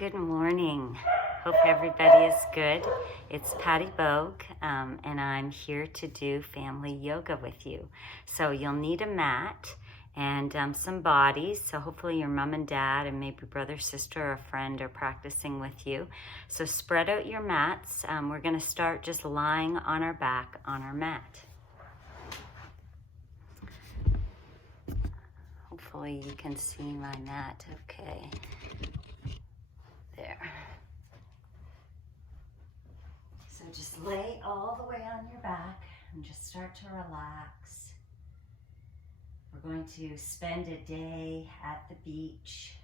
Good morning. Hope everybody is good. It's Patty Bogue, and I'm here to do family yoga with you. So you'll need a mat and some bodies. So hopefully your mom and dad and maybe brother, sister, or a friend are practicing with you. So spread out your mats. We're going to start just lying on our back on our mat. Hopefully you can see my mat. Okay. There. So just lay all the way on your back and just start to relax. We're going to spend a day at the beach,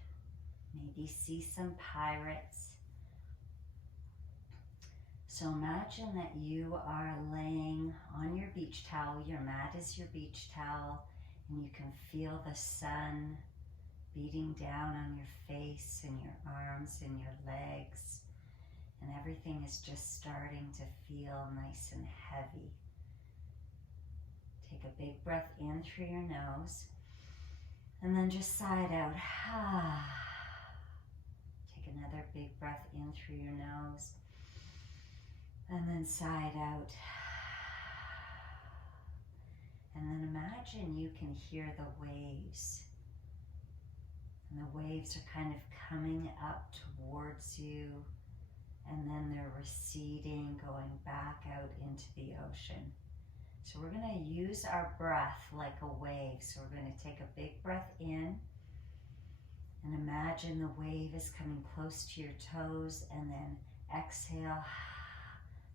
maybe see some pirates. So imagine that you are laying on your beach towel. Your mat is your beach towel, and you can feel the sun beating down on your face and your arms and your legs. And everything is just starting to feel nice and heavy. Take a big breath in through your nose and then just sigh it out. Take another big breath in through your nose and then sigh it out. And then imagine you can hear the waves. And the waves are kind of coming up towards you. And then they're receding, going back out into the ocean. So we're going to use our breath like a wave. So we're going to take a big breath in and imagine the wave is coming close to your toes, and then exhale,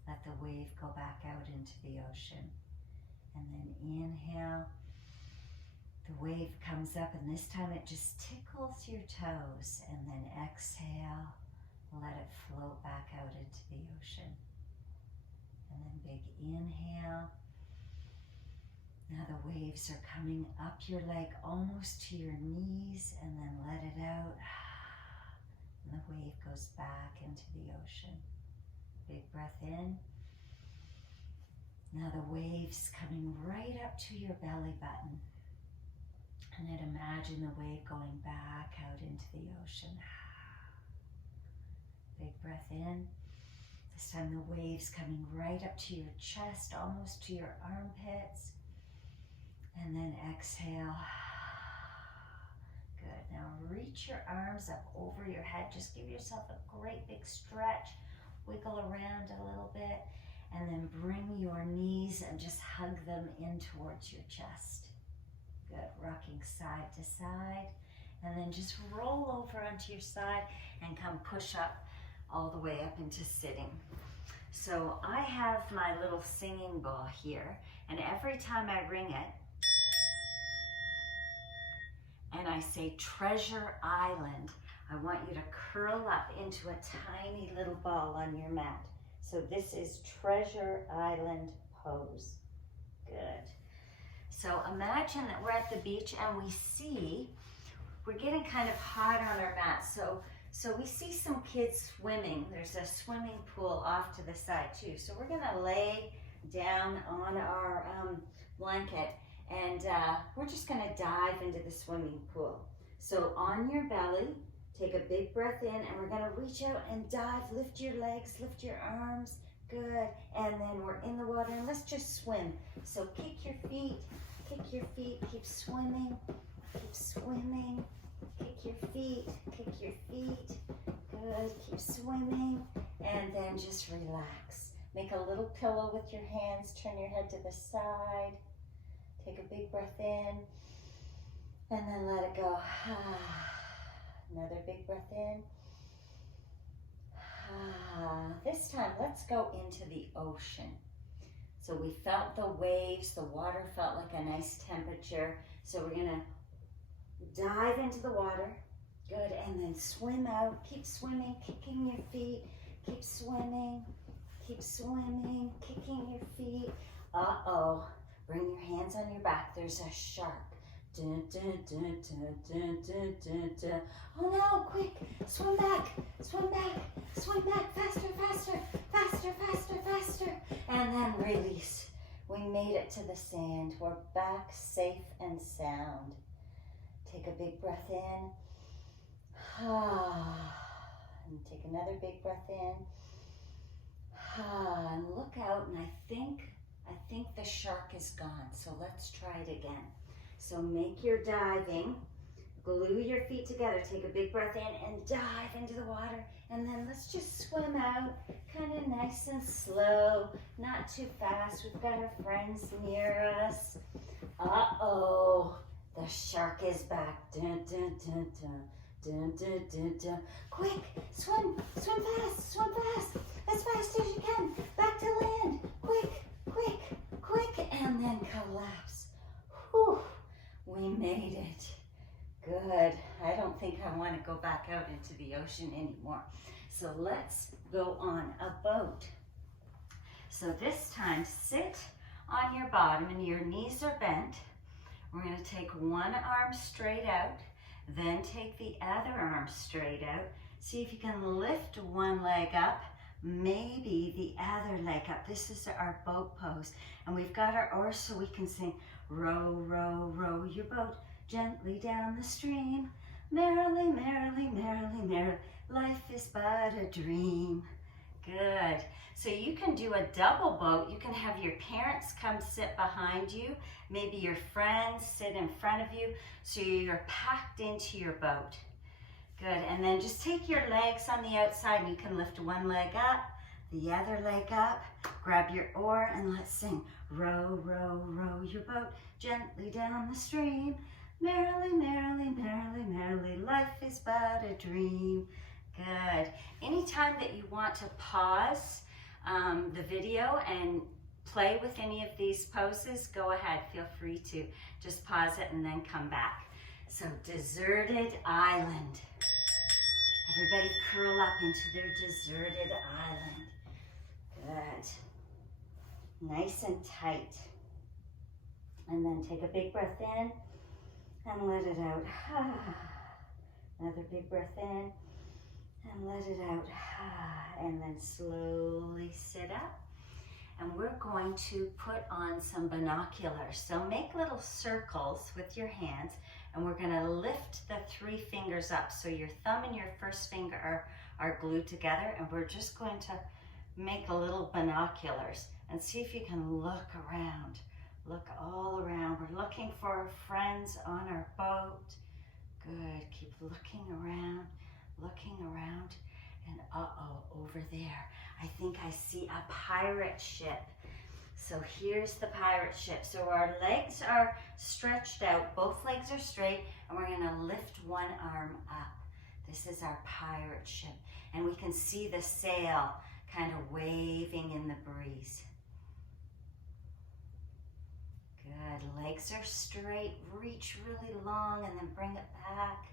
let the wave go back out into the ocean. And then inhale, the wave comes up, and this time it just tickles your toes, and then exhale. Let it float back out into the ocean. And then big inhale. Now the waves are coming up your leg almost to your knees, and then let it out. And the wave goes back into the ocean. Big breath in. Now the waves coming right up to your belly button. And then imagine the wave going back out into the ocean. Big breath in. This time the waves coming right up to your chest, almost to your armpits. And then exhale. Good. Now reach your arms up over your head. Just give yourself a great big stretch. Wiggle around a little bit. And then bring your knees and just hug them in towards your chest. Good. Rocking side to side. And then just roll over onto your side and come push up all the way up into sitting. So I have my little singing bowl here, and every time I ring it, and I say Treasure Island, I want you to curl up into a tiny little ball on your mat. So this is Treasure Island pose. Good. So imagine that we're at the beach and we see, we're getting kind of hot on our mat. So we see some kids swimming. There's a swimming pool off to the side too. So we're gonna lay down on our blanket, and we're just gonna dive into the swimming pool. So on your belly, take a big breath in, and we're gonna reach out and dive. Lift your legs, lift your arms. Good. And then we're in the water, and let's just swim. So kick your feet, keep swimming, keep swimming. Kick your feet, good, keep swimming, and then just relax. Make a little pillow with your hands, turn your head to the side, take a big breath in, and then let it go. Another big breath in. This time, let's go into the ocean. So we felt the waves, the water felt like a nice temperature, so we're gonna dive into the water, good, and then swim out. Keep swimming, kicking your feet. Keep swimming, kicking your feet. Uh-oh, bring your hands on your back. There's a shark. Dun, dun, dun, dun, dun, dun, dun, dun. Oh no, quick, swim back, faster, and then release. We made it to the sand. We're back safe and sound. Take a big breath in. And take another big breath in. And look out, and I think the shark is gone. So let's try it again. So make your diving, glue your feet together, take a big breath in and dive into the water. And then let's just swim out, kind of nice and slow, not too fast. We've got our friends near us. Uh-oh, the shark is back. Dun, dun, dun, dun. Dun, dun, dun, dun. Quick, swim fast, as fast as you can, back to land, quick, and then collapse. Whew, we made it. Good. I don't think I want to go back out into the ocean anymore. So let's go on a boat. So this time, sit on your bottom and your knees are bent. We're going to take one arm straight out. Then take the other arm straight out. See if you can lift one leg up, maybe the other leg up. This is our boat pose. And we've got our oars so we can sing, row, row, row your boat gently down the stream. Merrily, merrily, merrily, merrily, life is but a dream. Good. So you can do a double boat. You can have your parents come sit behind you. Maybe your friends sit in front of you. So you're packed into your boat. Good. And then just take your legs on the outside and you can lift one leg up, the other leg up, grab your oar and let's sing. Row, row, row your boat gently down the stream. Merrily, merrily, merrily, merrily, life is but a dream. Good. Anytime that you want to pause the video and play with any of these poses, go ahead, feel free to just pause it and then come back. So deserted island. Everybody curl up into their deserted island. Good. Nice and tight. And then take a big breath in and let it out. Another big breath in and let it out. And then slowly sit up. And we're going to put on some binoculars. So make little circles with your hands and we're gonna lift the 3 fingers up. So your thumb and your first finger are glued together and we're just going to make a little binoculars and see if you can look around. Look all around. We're looking for our friends on our boat. Good, keep looking around, and over there, I think I see a pirate ship. So here's the pirate ship. So our legs are stretched out, both legs are straight, and we're gonna lift one arm up. This is our pirate ship. And we can see the sail kind of waving in the breeze. Good, legs are straight, reach really long and then bring it back.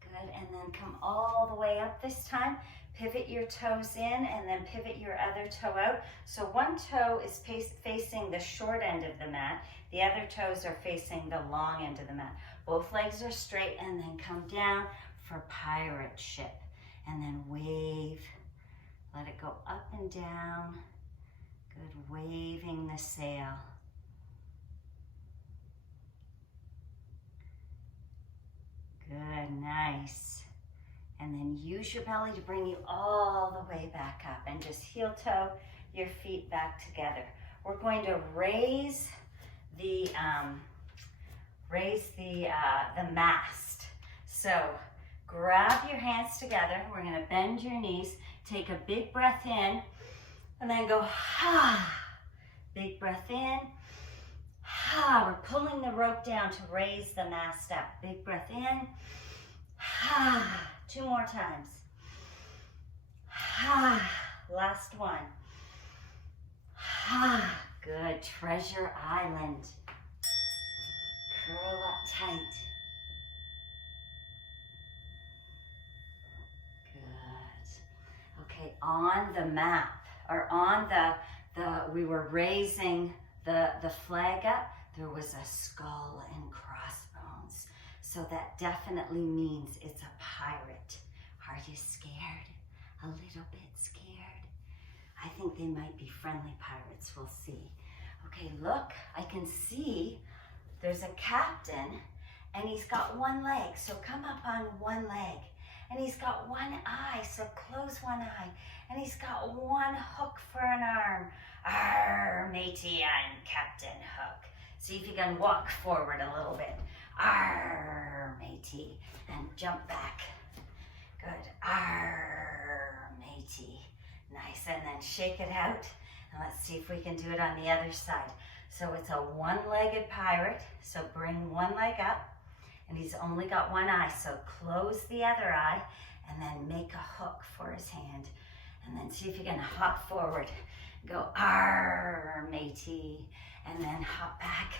Good, and then come all the way up this time. Pivot your toes in and then pivot your other toe out. So one toe is facing the short end of the mat. The other toes are facing the long end of the mat. Both legs are straight and then come down for pirate ship. And then wave, let it go up and down. Good, waving the sail. Good, nice. And then use your belly to bring you all the way back up and just heel toe your feet back together. We're going to raise the mast. So grab your hands together. We're gonna bend your knees, take a big breath in, and then go ha. Big breath in. We're pulling the rope down to raise the mast up. Big breath in. 2 more times. Last one. Good. Treasure Island. Curl up tight. Good. Okay, on the map, or on we were raising the flag up, there was a skull and crossbones. So that definitely means it's a pirate. Are you scared? A little bit scared? I think they might be friendly pirates. We'll see. Okay, look, I can see there's a captain and he's got one leg. So come up on one leg And he's got one eye, so close one eye. And he's got one hook for an arm. Arr, matey, I'm Captain Hook. See if you can walk forward a little bit. Arr, matey, and jump back. Good. Arr, matey. Nice, and then shake it out. And let's see if we can do it on the other side. So it's a one-legged pirate, so bring one leg up. And he's only got one eye, so close the other eye and then make a hook for his hand. And then see if you can hop forward. Go, arr, matey, and then hop back.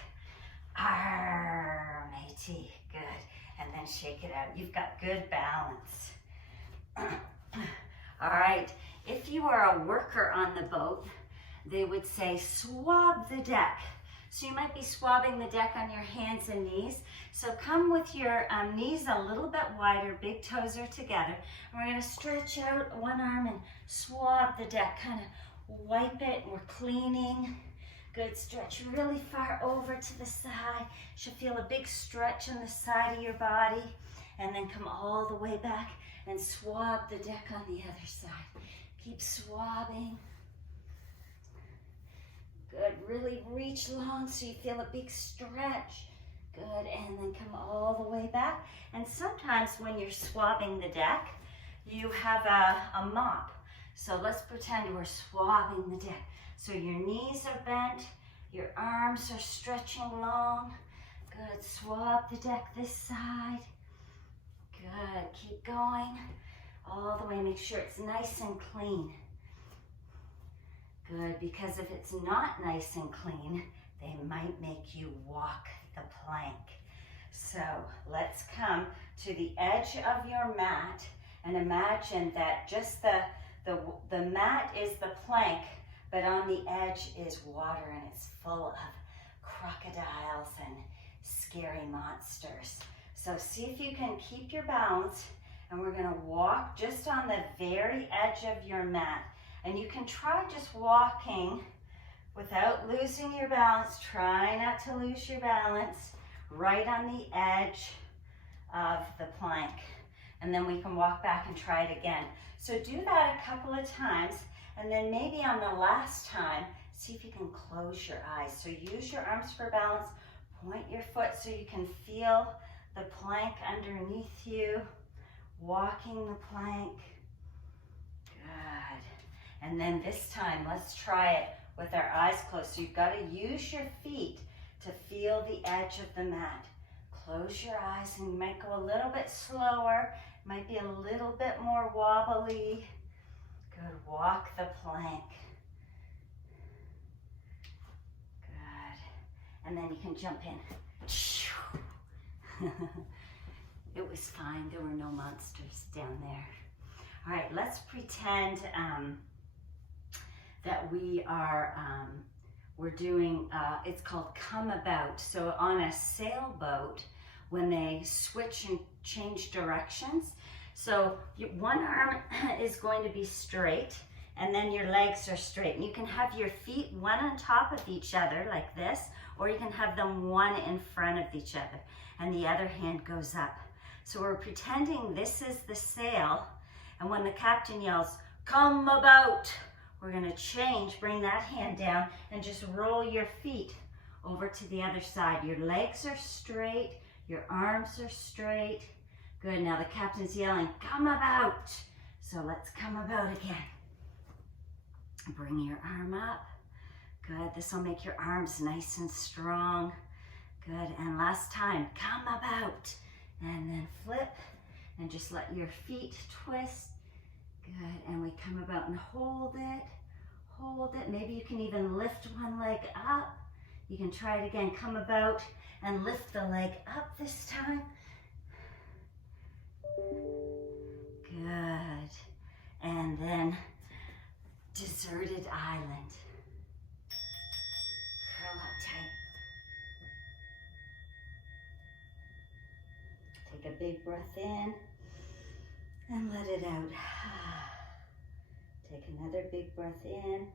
Arr, matey, good. And then shake it out. You've got good balance. All right, if you are a worker on the boat, they would say swab the deck. So you might be swabbing the deck on your hands and knees. So come with your knees a little bit wider, big toes are together. And we're gonna stretch out one arm and swab the deck, kind of wipe it. We're cleaning. Good, stretch really far over to the side. Should feel a big stretch on the side of your body. And then come all the way back and swab the deck on the other side. Keep swabbing. Good, really reach long so you feel a big stretch. Good, and then come all the way back. And sometimes when you're swabbing the deck, you have a mop. So let's pretend we're swabbing the deck. So your knees are bent, your arms are stretching long. Good, swab the deck this side. Good, keep going all the way. Make sure it's nice and clean. Good, because if it's not nice and clean, they might make you walk the plank. So let's come to the edge of your mat and imagine that just the mat is the plank, but on the edge is water and it's full of crocodiles and scary monsters. So see if you can keep your balance, and we're gonna walk just on the very edge of your mat. And you can try just walking without losing your balance. Try not to lose your balance right on the edge of the plank. And then we can walk back and try it again. So do that a couple of times, and then maybe on the last time, see if you can close your eyes. So use your arms for balance, point your foot so you can feel the plank underneath you, walking the plank. Good. And then this time, let's try it with our eyes closed. So you've got to use your feet to feel the edge of the mat. Close your eyes, and you might go a little bit slower, might be a little bit more wobbly. Good, walk the plank. Good, and then you can jump in. It was fine, there were no monsters down there. All right, let's pretend that we are, we're doing, it's called come about. So on a sailboat, when they switch and change directions, so one arm is going to be straight, and then your legs are straight. And you can have your feet one on top of each other like this, or you can have them one in front of each other, and the other hand goes up. So we're pretending this is the sail, and when the captain yells, come about, we're gonna change, bring that hand down, and just roll your feet over to the other side. Your legs are straight, your arms are straight. Good, now the captain's yelling, come about. So let's come about again. Bring your arm up. Good, this will make your arms nice and strong. Good, and last time, come about. And then flip, and just let your feet twist. Good, and we come about and hold it. Hold it. Maybe you can even lift one leg up. You can try it again. Come about and lift the leg up this time. Good. And then deserted island. Curl up tight. Take a big breath in and let it out. Take another big breath in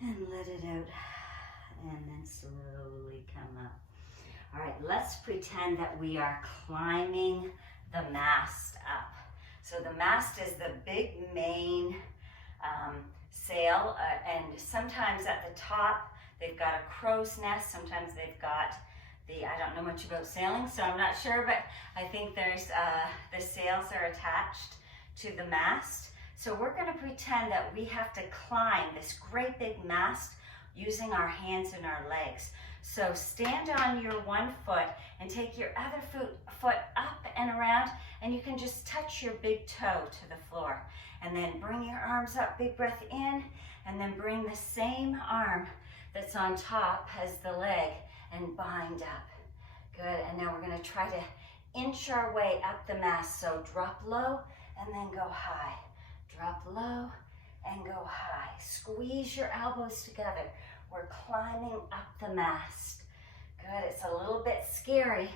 and let it out, and then slowly come up. All right, let's pretend that we are climbing the mast up. So the mast is the big main sail, and sometimes at the top they've got a crow's nest, sometimes they've got I don't know much about sailing, so I'm not sure, but I think there's the sails are attached to the mast. So we're going to pretend that we have to climb this great big mast using our hands and our legs. So stand on your one foot and take your other foot up and around, and you can just touch your big toe to the floor. And then bring your arms up, big breath in, and then bring the same arm that's on top as the leg and bind up. Good, and now we're going to try to inch our way up the mast. So drop low and then go high. Drop low and go high. Squeeze your elbows together. We're climbing up the mast. Good, it's a little bit scary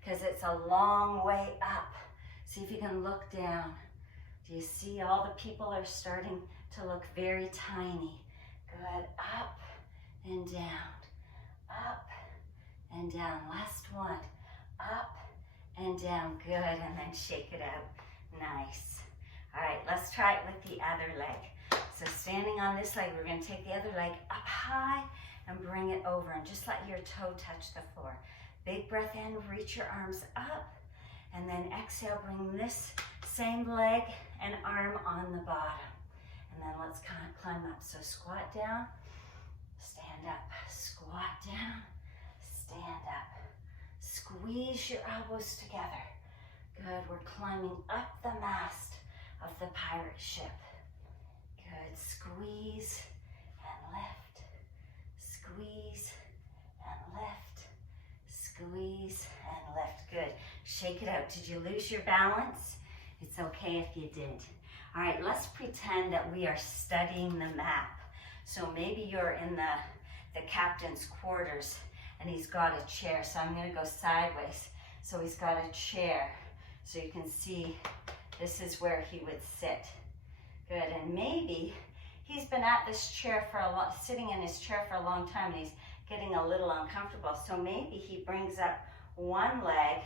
because it's a long way up. See if you can look down. Do you see all the people are starting to look very tiny? Good, up and down, up and down. Last one, up and down. Good, and then shake it out. Nice. All right, let's try it with the other leg. So standing on this leg, we're going to take the other leg up high and bring it over, and just let your toe touch the floor. Big breath in, reach your arms up, and then exhale, bring this same leg and arm on the bottom. And then let's kind of climb up. So squat down, stand up, squat down, stand up. Squeeze your elbows together. Good, we're climbing up the mast of the pirate ship. Good, squeeze and lift, squeeze and lift, squeeze and lift. Good, shake it out. Did you lose your balance? It's okay if you did. All right, let's pretend that we are studying the map. So maybe you're in the captain's quarters and he's got a chair. So I'm going to go sideways. So he's got a chair. So you can see this is where he would sit. Good, and maybe he's been at this chair for sitting in his chair for a long time, and he's getting a little uncomfortable. So maybe he brings up one leg,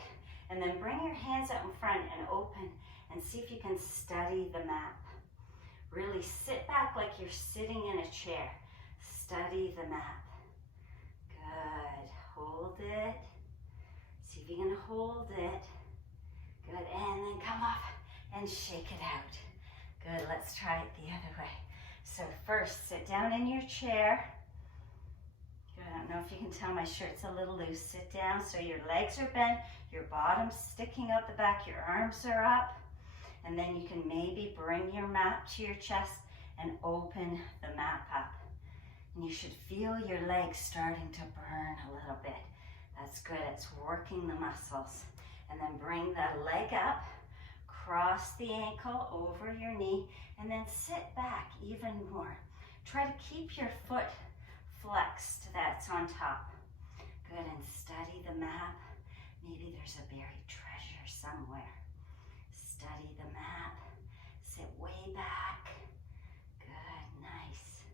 and then bring your hands out in front and open, and see if you can study the map. Really sit back like you're sitting in a chair. Study the map. Good, hold it. See if you can hold it. Good, and then come up and shake it out. Good, let's try it the other way. So first, sit down in your chair. Good, I don't know if you can tell my shirt's a little loose. Sit down so your legs are bent, your bottom's sticking out the back, your arms are up. And then you can maybe bring your map to your chest and open the map up. And you should feel your legs starting to burn a little bit. That's good, it's working the muscles. And then bring the leg up, cross the ankle over your knee, and then sit back even more. Try to keep your foot flexed, that's on top. Good, and study the map. Maybe there's a buried treasure somewhere. Study the map, sit way back. Good, nice.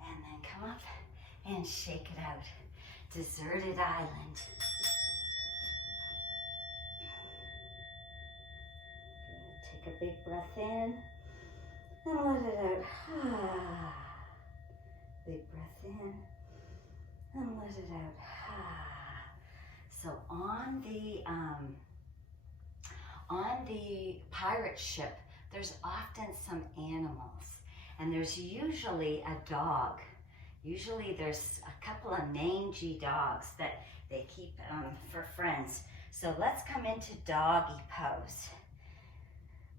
And then come up and shake it out. Deserted island. Good, take a big breath in and let it out. Big breath in and let it out. So on the pirate ship, there's often some animals, and there's usually a dog. Usually there's a couple of mangy dogs that they keep for friends. So let's come into doggy pose.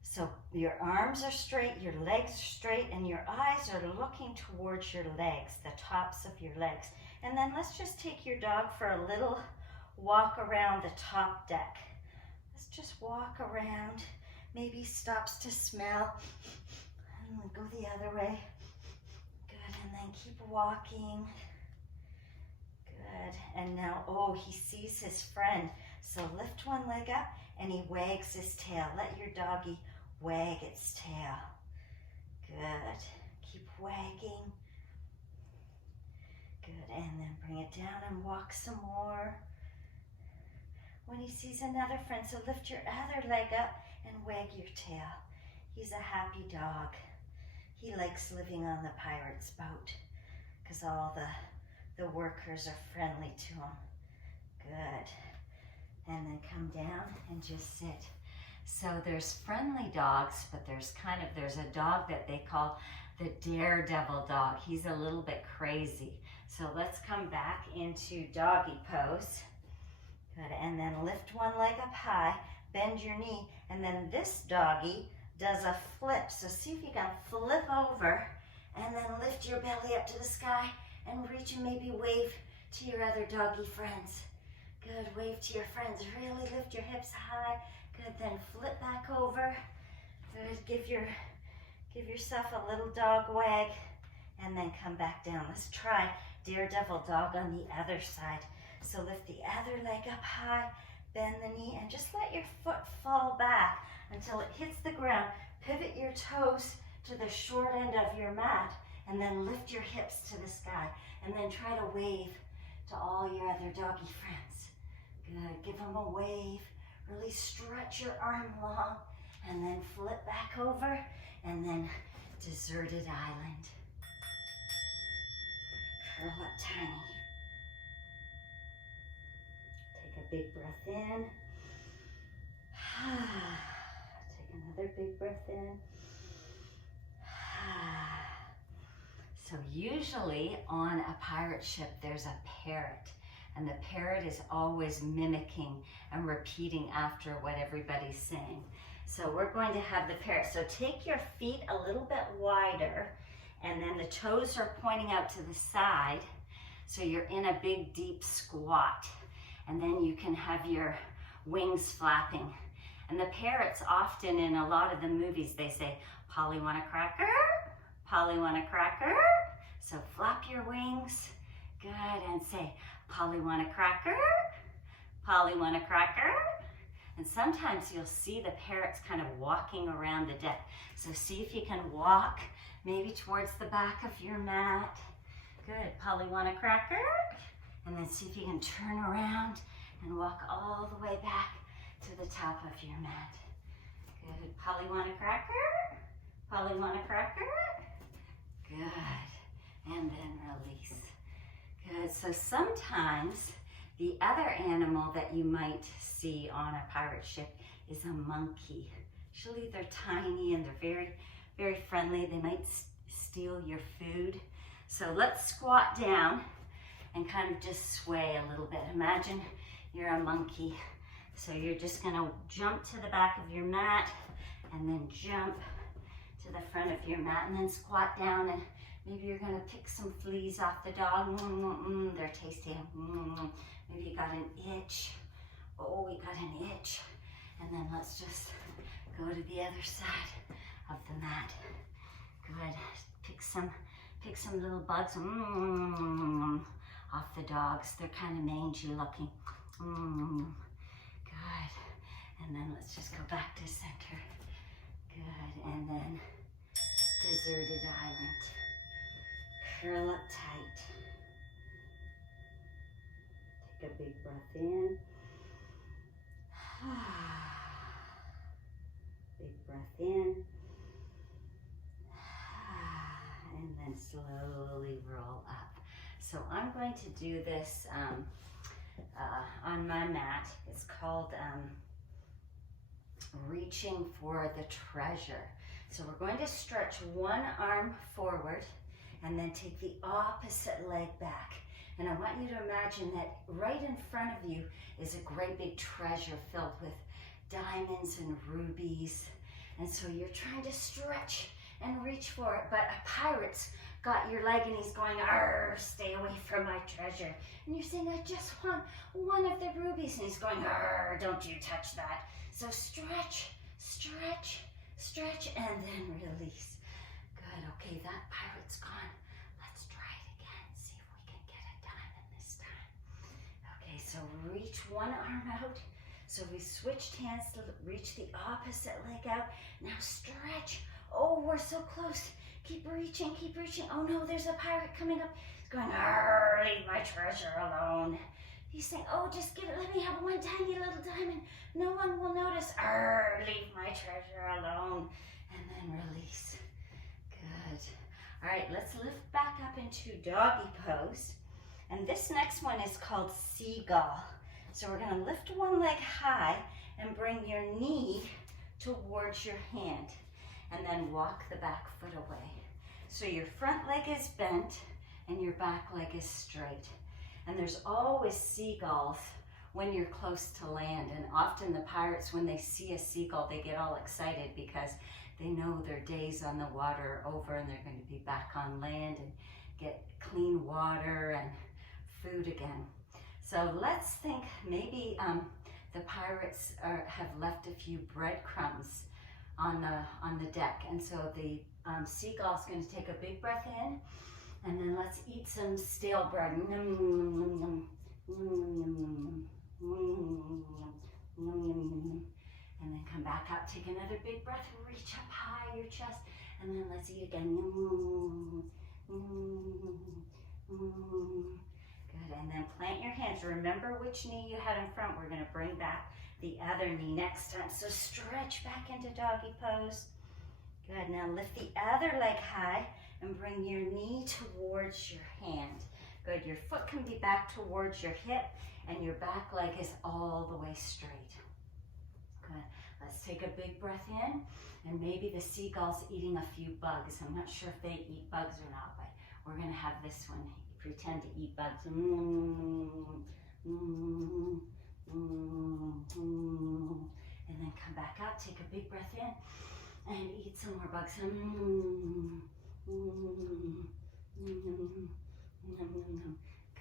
So your arms are straight, your legs are straight, and your eyes are looking towards your legs, the tops of your legs. And then let's just take your dog for a little walk around the top deck. Let's just walk around. Maybe stops to smell. And then go the other way. Good, and then keep walking. Good, and now, oh, he sees his friend. So lift one leg up and he wags his tail. Let your doggy wag its tail. Good, keep wagging. Good, and then bring it down and walk some more. When he sees another friend, so lift your other leg up and wag your tail. He's a happy dog. He likes living on the pirate's boat because all the workers are friendly to him. Good. And then come down and just sit. So there's friendly dogs, but there's a dog that they call the daredevil dog. He's a little bit crazy. So let's come back into doggy pose. Good, and then lift one leg up high, bend your knee, and then this doggy does a flip. So see if you can flip over and then lift your belly up to the sky and reach and maybe wave to your other doggy friends. Good, wave to your friends. Really lift your hips high. Good, then flip back over. Good, give yourself a little dog wag and then come back down. Let's try daredevil dog on the other side. So lift the other leg up high, bend the knee, and just let your foot fall back until it hits the ground. Pivot your toes to the short end of your mat, and then lift your hips to the sky. And then try to wave to all your other doggy friends. Good, give them a wave. Really stretch your arm long, and then flip back over, and then deserted island. Curl up tiny. Take a big breath in. Take another big breath in. So usually on a pirate ship, there's a parrot, and the parrot is always mimicking and repeating after what everybody's saying. So we're going to have the parrot. So take your feet a little bit wider, and then the toes are pointing out to the side. So you're in a big, deep squat. And then you can have your wings flapping. And the parrots often, in a lot of the movies, they say, "Polly, want a cracker? Polly, want a cracker?" So flap your wings. Good, and say, "Polly, want a cracker? Polly, want a cracker?" And sometimes you'll see the parrots kind of walking around the deck. So see if you can walk maybe towards the back of your mat. Good, "Polly, want a cracker?" And then see if you can turn around and walk all the way back to the top of your mat. Good, "Polly, want a cracker? Polly, want a cracker?" Good, and then release. Good, so sometimes the other animal that you might see on a pirate ship is a monkey. Usually they're tiny and they're very, very friendly. They might steal your food. So let's squat down and kind of just sway a little bit. Imagine you're a monkey. So you're just gonna jump to the back of your mat and then jump to the front of your mat and then squat down, and maybe you're gonna pick some fleas off the dog. They're tasty. Maybe you got an itch. Oh, we got an itch. And then let's just go to the other side of the mat. Good, pick some little bugs off the dogs. They're kind of mangy looking. Good. And then let's just go back to center. Good. And then deserted island. Curl up tight. Take a big breath in. Big breath in. And then slowly roll up. So I'm going to do this on my mat. It's called reaching for the treasure. So we're going to stretch one arm forward and then take the opposite leg back. And I want you to imagine that right in front of you is a great big treasure filled with diamonds and rubies. And so you're trying to stretch and reach for it, but a pirate's got your leg and he's going, "Arr, stay away from my treasure." And you're saying, "I just want one of the rubies." And he's going, "Arr, don't you touch that." So stretch, stretch, stretch, and then release. Good, okay, that pirate's gone. Let's try it again, see if we can get a diamond this time. Okay, so reach one arm out. So we switched hands to reach the opposite leg out. Now stretch. Oh, we're so close. Keep reaching, keep reaching. Oh no, there's a pirate coming up. He's going, "Arr, leave my treasure alone." He's saying, "Oh, just give it, let me have one tiny little diamond. No one will notice. Arr, leave my treasure alone." and then release. Good. All right, let's lift back up into doggy pose. And this next one is called seagull. So we're gonna lift one leg high and bring your knee towards your hand, and then walk the back foot away. So your front leg is bent and your back leg is straight. And there's always seagulls when you're close to land. And often the pirates, when they see a seagull, they get all excited because they know their days on the water are over and they're going to be back on land and get clean water and food again. So let's think maybe the pirates have left a few breadcrumbs on the deck. And so the seagull's going to take a big breath in, and then let's eat some stale bread. And then come back out, take another big breath, reach up high your chest, and then let's eat again. Good, and then plant your hands. Remember which knee you had in front. We're gonna bring back the other knee next time. So stretch back into doggy pose. Good, now lift the other leg high and bring your knee towards your hand. Good, your foot can be back towards your hip and your back leg is all the way straight. Good, let's take a big breath in, and maybe the seagull's eating a few bugs. I'm not sure if they eat bugs or not, but we're gonna have this one pretend to eat bugs. And then come back up, take a big breath in, and eat some more bugs.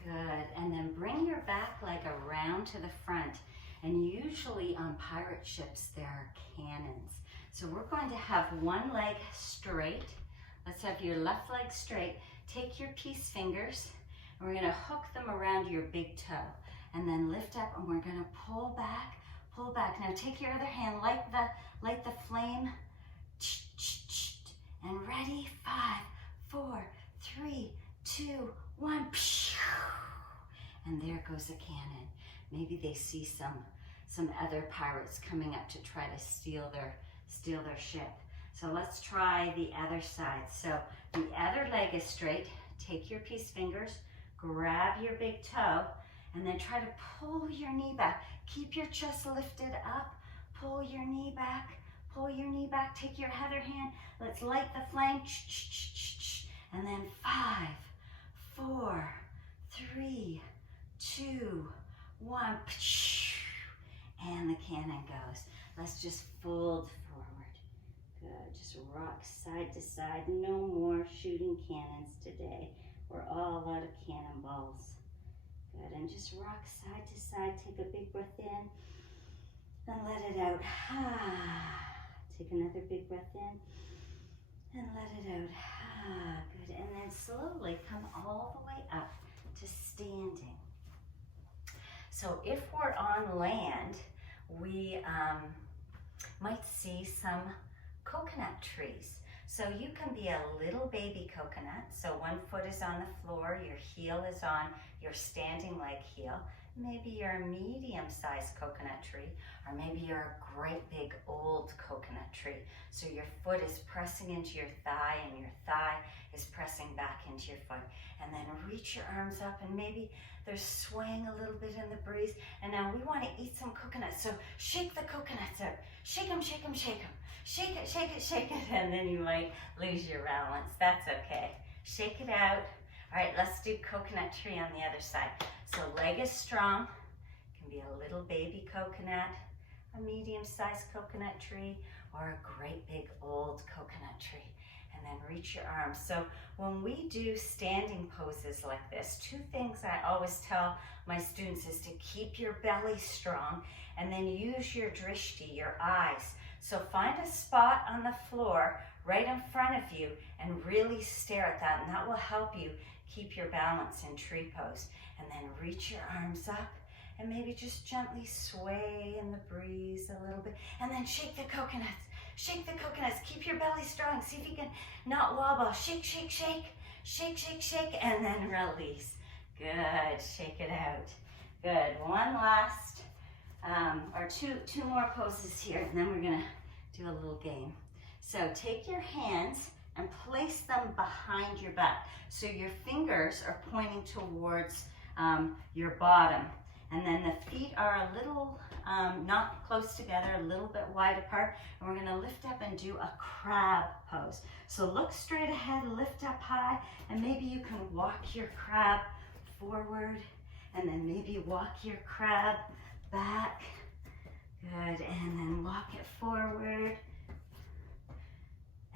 Good, and then bring your back leg around to the front. And usually on pirate ships, there are cannons. So we're going to have one leg straight. Let's have your left leg straight. Take your peace fingers, and we're gonna hook them around your big toe. And then lift up, and we're gonna pull back, pull back. Now take your other hand, light the flame. And ready, 5, 4, 3, 2, 1. And there goes a cannon. Maybe they see some other pirates coming up to try to steal their ship. So let's try the other side. So the other leg is straight. Take your peace fingers, grab your big toe, and then try to pull your knee back. Keep your chest lifted up. Pull your knee back. Pull your knee back. Take your other hand. Let's light the flame. And then 5, 4, 3, 2, 1. And the cannon goes. Let's just fold forward. Good. Just rock side to side. No more shooting cannons today. We're all out of cannonballs. Good. And just rock side to side. Take a big breath in and let it out. Take another big breath in and let it out. Good. And then slowly come all the way up to standing. So if we're on land, we might see some coconut trees. So you can be a little baby coconut. So one foot is on the floor, your heel is on your standing leg heel. Maybe you're a medium-sized coconut tree, or maybe you're a great big old coconut tree. So your foot is pressing into your thigh and your thigh is pressing back into your foot. And then reach your arms up, and maybe they're swaying a little bit in the breeze. And now we want to eat some coconuts. So shake the coconuts out. Shake them, shake them, shake them. Shake it, shake it, shake it. And then you might lose your balance. That's okay. Shake it out. All right, let's do coconut tree on the other side. So leg is strong. It can be a little baby coconut, a medium-sized coconut tree, or a great big old coconut tree. And then reach your arms. So when we do standing poses like this, 2 things I always tell my students is to keep your belly strong and then use your drishti, your eyes. So find a spot on the floor right in front of you and really stare at that, and that will help you keep your balance in tree pose. And then reach your arms up and maybe just gently sway in the breeze a little bit, and then shake the coconuts. Shake the coconuts. Keep your belly strong. See if you can not wobble. Shake, shake, shake. Shake, shake, shake, and then release. Good. Shake it out. Good. One last, or two more poses here, and then we're going to do a little game. So take your hands and place them behind your back. So your fingers are pointing towards your bottom. And then the feet are a little, not close together, a little bit wide apart. And we're gonna lift up and do a crab pose. So look straight ahead, lift up high, and maybe you can walk your crab forward, and then maybe walk your crab back. Good, and then walk it forward,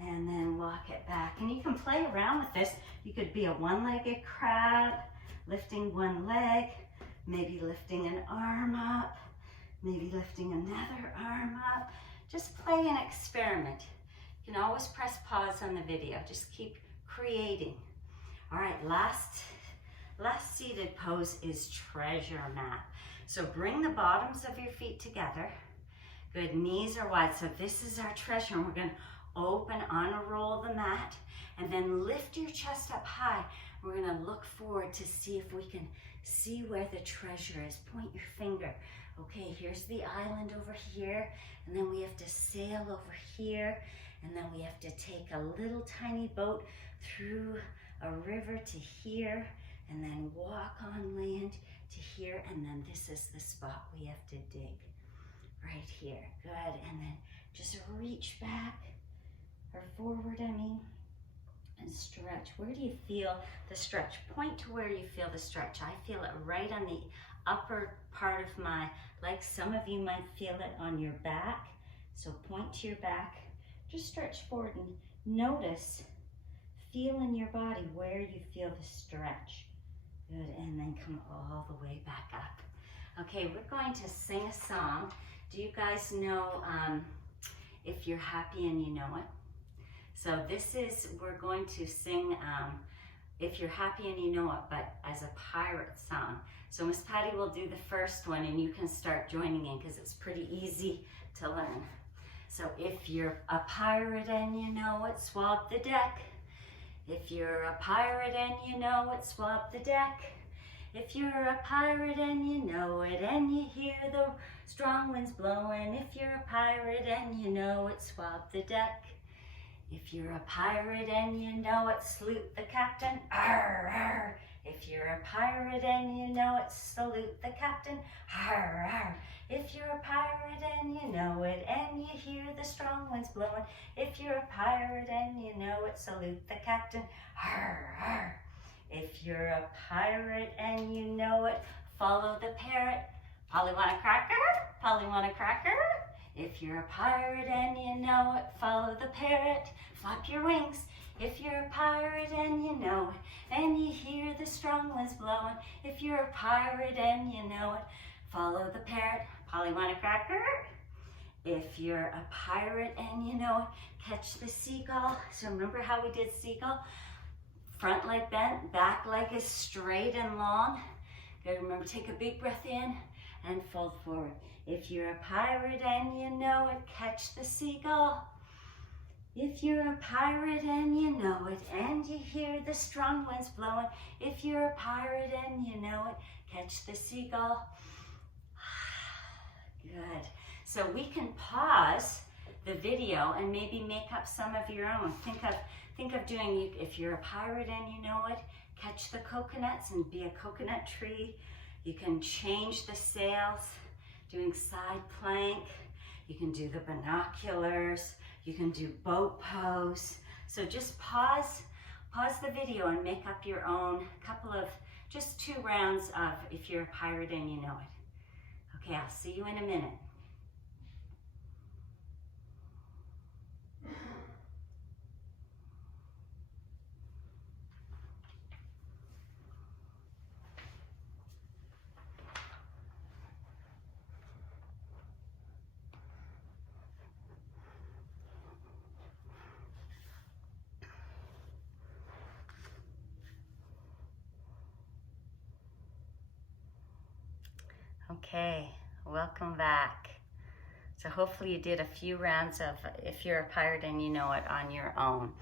and then walk it back. And you can play around with this. You could be a one-legged crab, lifting one leg, maybe lifting an arm up, maybe lifting another arm up. Just play and experiment. You can always press pause on the video. Just keep creating. All right, last seated pose is treasure map. So bring the bottoms of your feet together. Good, knees are wide. So this is our treasure, and we're gonna open, unroll the mat, and then lift your chest up high. We're gonna look forward to see if we can see where the treasure is. Point your finger. Okay, here's the island over here, and then we have to sail over here, and then we have to take a little tiny boat through a river to here, and then walk on land to here, and then this is the spot we have to dig. Right here, good, and then just reach back, or forward, and stretch. Where do you feel the stretch? Point to where you feel the stretch. I feel it right on the upper part of my legs. Some of you might feel it on your back, so point to your back. Just stretch forward and notice, feel in your body where you feel the stretch. Good, and then come all the way back up. Okay, we're going to sing a song. Do you guys know If You're Happy and You Know It? So this is, we're going to sing If You're Happy and You Know It, but as a pirate song. So Miss Patty will do the first one, and you can start joining in because it's pretty easy to learn. So if you're a pirate and you know it, swab the deck. If you're a pirate and you know it, swab the deck. If you're a pirate and you know it, and you hear the strong winds blowing. If you're a pirate and you know it, swab the deck. If you're a pirate and you know it, salute the captain. Arr, arr. If you're a pirate and you know it, salute the captain. Arr, arr. If you're a pirate and you know it, and you hear the strong winds blowing. If you're a pirate and you know it, salute the captain. Arr, arr. If you're a pirate and you know it, follow the parrot. Polly want a cracker? Polly want a cracker? If you're a pirate and you know it, follow the parrot. Flap your wings. If you're a pirate and you know it, and you hear the strong winds blowing. If you're a pirate and you know it, follow the parrot. Polly want a cracker? If you're a pirate and you know it, catch the seagull. So remember how we did seagull? Front leg bent, back leg is straight and long. Good, remember, take a big breath in and fold forward. If you're a pirate and you know it, catch the seagull. If you're a pirate and you know it, and you hear the strong winds blowing. If you're a pirate and you know it, catch the seagull. Good. So we can pause the video and maybe make up some of your own. Think of doing, if you're a pirate and you know it, catch the coconuts and be a coconut tree. You can change the sails, doing side plank. You can do the binoculars. You can do boat pose. So just pause the video and make up your own couple of, just 2 rounds of If You're a Pirate and You Know It. Okay, I'll see you in a minute. Okay, welcome back. So hopefully you did a few rounds of If You're a Pirate and You Know It on your own.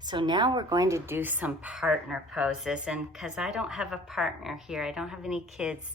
So now we're going to do some partner poses, and because I don't have a partner here, I don't have any kids,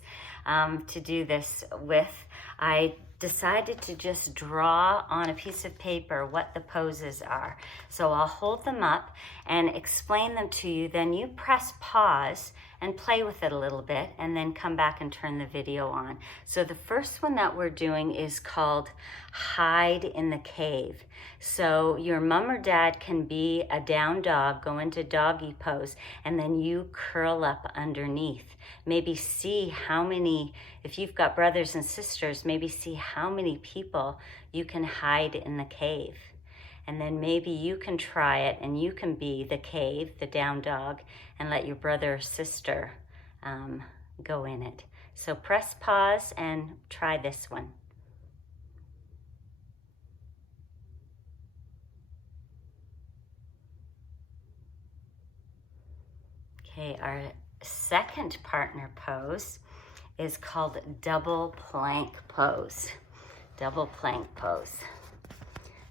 to do this with. I decided to just draw on a piece of paper what the poses are. So I'll hold them up and explain them to you. Then you press pause and play with it a little bit and then come back and turn the video on. So the first one that we're doing is called Hide in the Cave. So your mom or dad can be a down dog, go into doggy pose, and then you curl up underneath. Maybe see how many, if you've got brothers and sisters, maybe see how many people you can hide in the cave. And then maybe you can try it and you can be the cave, the down dog, and let your brother or sister go in it. So press pause and try this one. Okay, our second partner pose is called double plank pose. Double plank pose.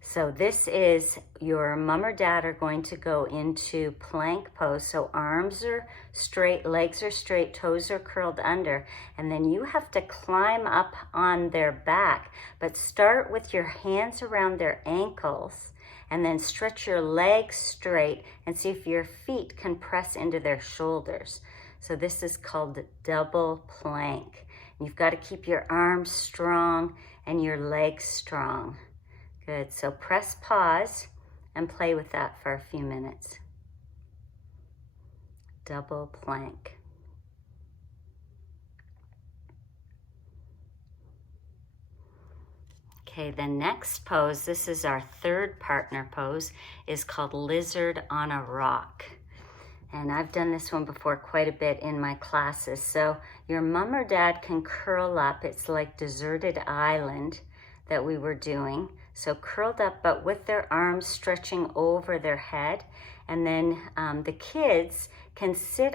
So this is your mom or dad are going to go into plank pose. So arms are straight, legs are straight, toes are curled under, and then you have to climb up on their back, but start with your hands around their ankles and then stretch your legs straight and see if your feet can press into their shoulders. So this is called double plank. You've got to keep your arms strong and your legs strong. Good, so press pause and play with that for a few minutes. Double plank. Okay, the next pose, this is our third partner pose, is called Lizard on a Rock. And I've done this one before quite a bit in my classes. So your mom or dad can curl up. It's like Deserted Island that we were doing. So curled up, but with their arms stretching over their head. And then the kids can sit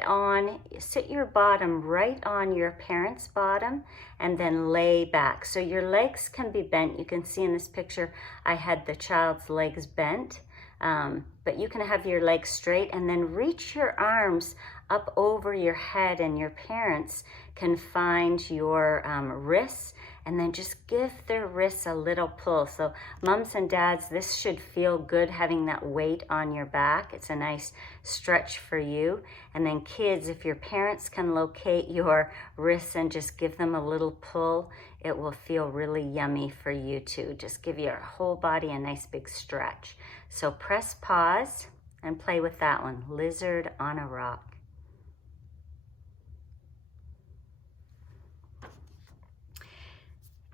your bottom right on your parent's bottom and then lay back. So your legs can be bent. You can see in this picture, I had the child's legs bent. But you can have your legs straight and then reach your arms up over your head, and your parents can find your wrists and then just give their wrists a little pull. So moms and dads, this should feel good having that weight on your back. It's a nice stretch for you. And then kids, if your parents can locate your wrists and just give them a little pull, it will feel really yummy for you too. Just give your whole body a nice big stretch. So press pause and play with that one, Lizard on a Rock.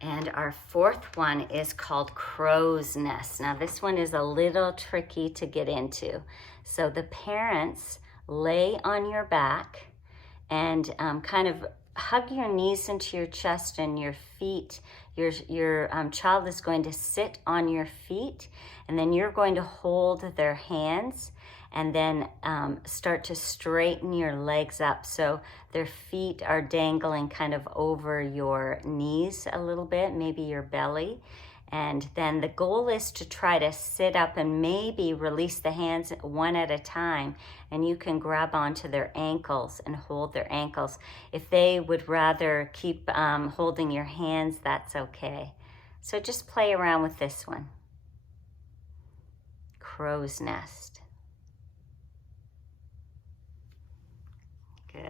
And our fourth one is called Crow's Nest. Now this one is a little tricky to get into. So the parents lay on your back and kind of hug your knees into your chest and your feet. Your child is going to sit on your feet, and then you're going to hold their hands and then start to straighten your legs up. So their feet are dangling kind of over your knees a little bit, maybe your belly. And then the goal is to try to sit up and maybe release the hands one at a time. And you can grab onto their ankles and hold their ankles. If they would rather keep holding your hands, that's okay. So just play around with this one. Crow's Nest. Good.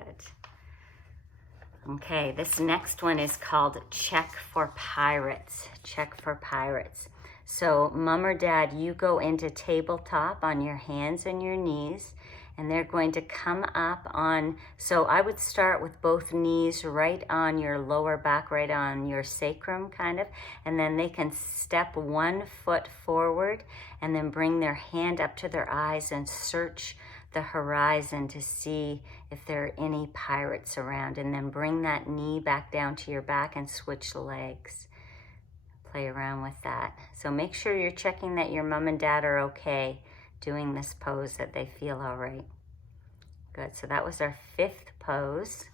Okay, this next one is called Check for Pirates. Check for Pirates. So mom or dad, you go into tabletop on your hands and your knees, and they're going to come up on, so I would start with both knees right on your lower back, right on your sacrum kind of, and then they can step 1 foot forward and then bring their hand up to their eyes and search the horizon to see if there are any pirates around, and then bring that knee back down to your back and switch legs. Play around with that. So make sure you're checking that your mom and dad are okay doing this pose, that they feel all right. Good, so that was our 5th pose.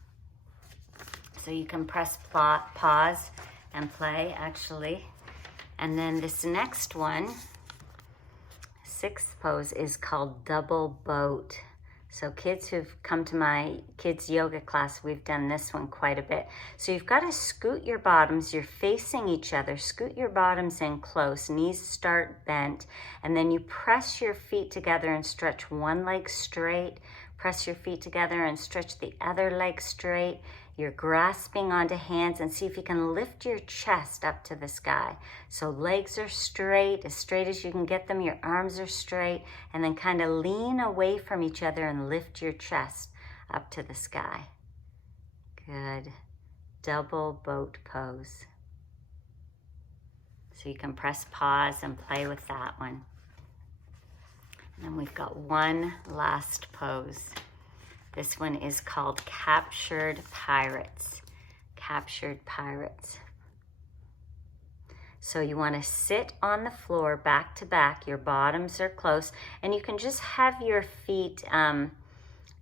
So you can press pause and play actually. And then this next one, 6th pose, is called Double Boat. So kids who've come to my kids yoga class, we've done this one quite a bit. So you've got to scoot your bottoms, you're facing each other, scoot your bottoms in close, knees start bent, and then you press your feet together and stretch one leg straight, press your feet together and stretch the other leg straight. You're grasping onto hands, and see if you can lift your chest up to the sky. So legs are straight as you can get them. Your arms are straight, and then kind of lean away from each other and lift your chest up to the sky. Good. Double boat pose. So you can press pause and play with that one. And then we've got one last pose. This one is called Captured Pirates. Captured Pirates. So you want to sit on the floor back to back. Your bottoms are close, and you can just have your feet,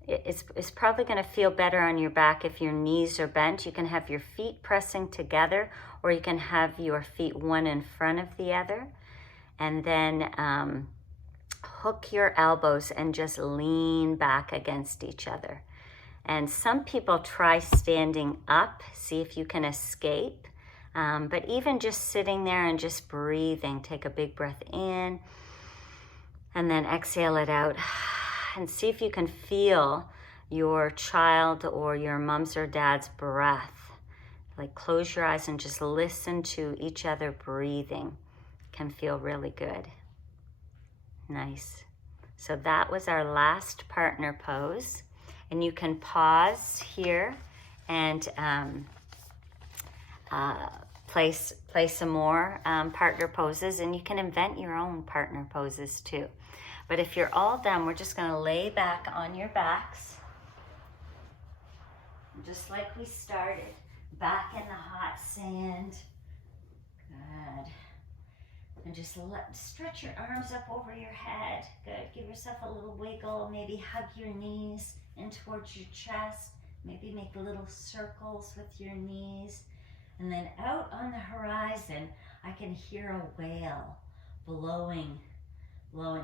it's probably going to feel better on your back if your knees are bent. You can have your feet pressing together, or you can have your feet one in front of the other. And then hook your elbows and just lean back against each other. And some people try standing up, see if you can escape. But even just sitting there and just breathing, take a big breath in and then exhale it out. And see if you can feel your child or your mom's or dad's breath. Like close your eyes and just listen to each other breathing. Can feel really good. Nice. So that was our last partner pose. And you can pause here and place some more partner poses, and you can invent your own partner poses too. But if you're all done, we're just going to lay back on your backs, just like we started, back in the hot sand. Good. And just stretch your arms up over your head. Good. Give yourself a little wiggle. Maybe hug your knees in towards your chest. Maybe make little circles with your knees. And then out on the horizon, I can hear a whale blowing.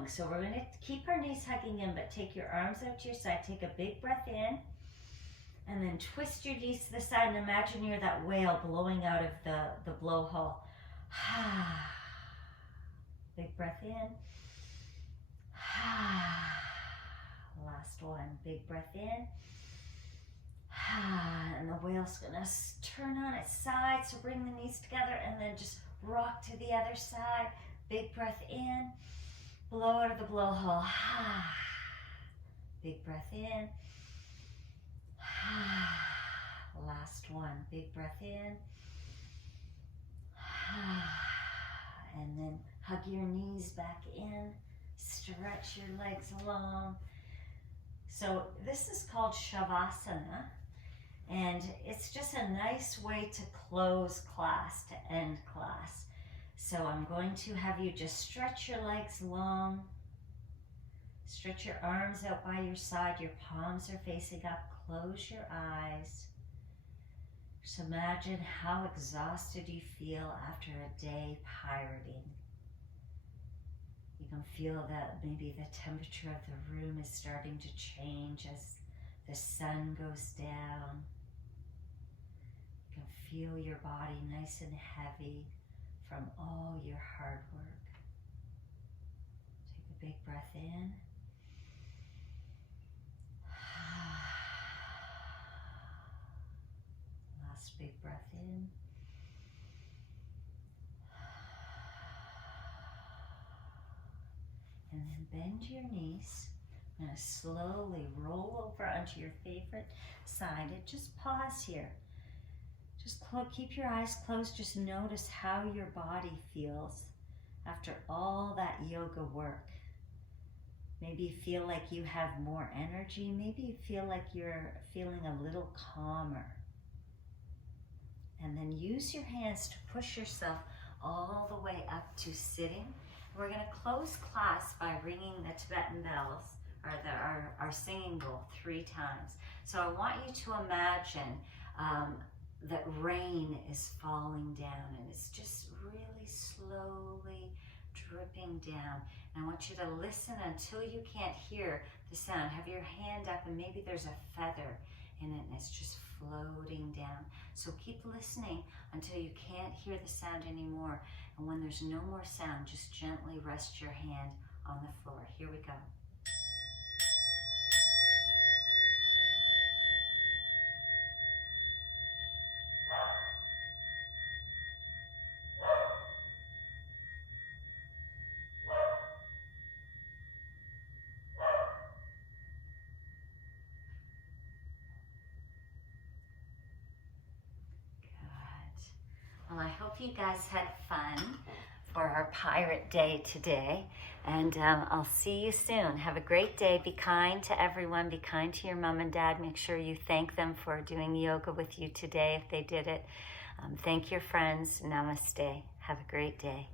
So we're going to keep our knees hugging in, but take your arms out to your side. Take a big breath in, and then twist your knees to the side and imagine you're that whale blowing out of the blowhole. Big breath in. Last one. Big breath in. And the whale's gonna turn on its side, so bring the knees together and then just rock to the other side. Big breath in. Blow out of the blowhole. Big breath in. Last one. Big breath in. And then hug your knees back in. Stretch your legs long. So this is called Shavasana. And it's just a nice way to close class, to end class. So I'm going to have you just stretch your legs long. Stretch your arms out by your side. Your palms are facing up. Close your eyes. Just imagine how exhausted you feel after a day pirating. You can feel that maybe the temperature of the room is starting to change as the sun goes down. You can feel your body nice and heavy from all your hard work. Take a big breath in. Last big breath in. And then bend your knees. I'm going to slowly roll over onto your favorite side. And just pause here. Just keep your eyes closed. Just notice how your body feels after all that yoga work. Maybe you feel like you have more energy. Maybe you feel like you're feeling a little calmer. And then use your hands to push yourself all the way up to sitting. We're going to close class by ringing the Tibetan bells, or our singing bowl 3 times. So I want you to imagine that rain is falling down, and it's just really slowly dripping down. And I want you to listen until you can't hear the sound. Have your hand up and maybe there's a feather in it and it's just floating down. So keep listening until you can't hear the sound anymore. And when there's no more sound, just gently rest your hand on the floor. Here we go. Well, I hope you guys had fun for our Pirate Day today. And I'll see you soon. Have a great day. Be kind to everyone. Be kind to your mom and dad. Make sure you thank them for doing yoga with you today if they did it. Thank your friends. Namaste. Have a great day.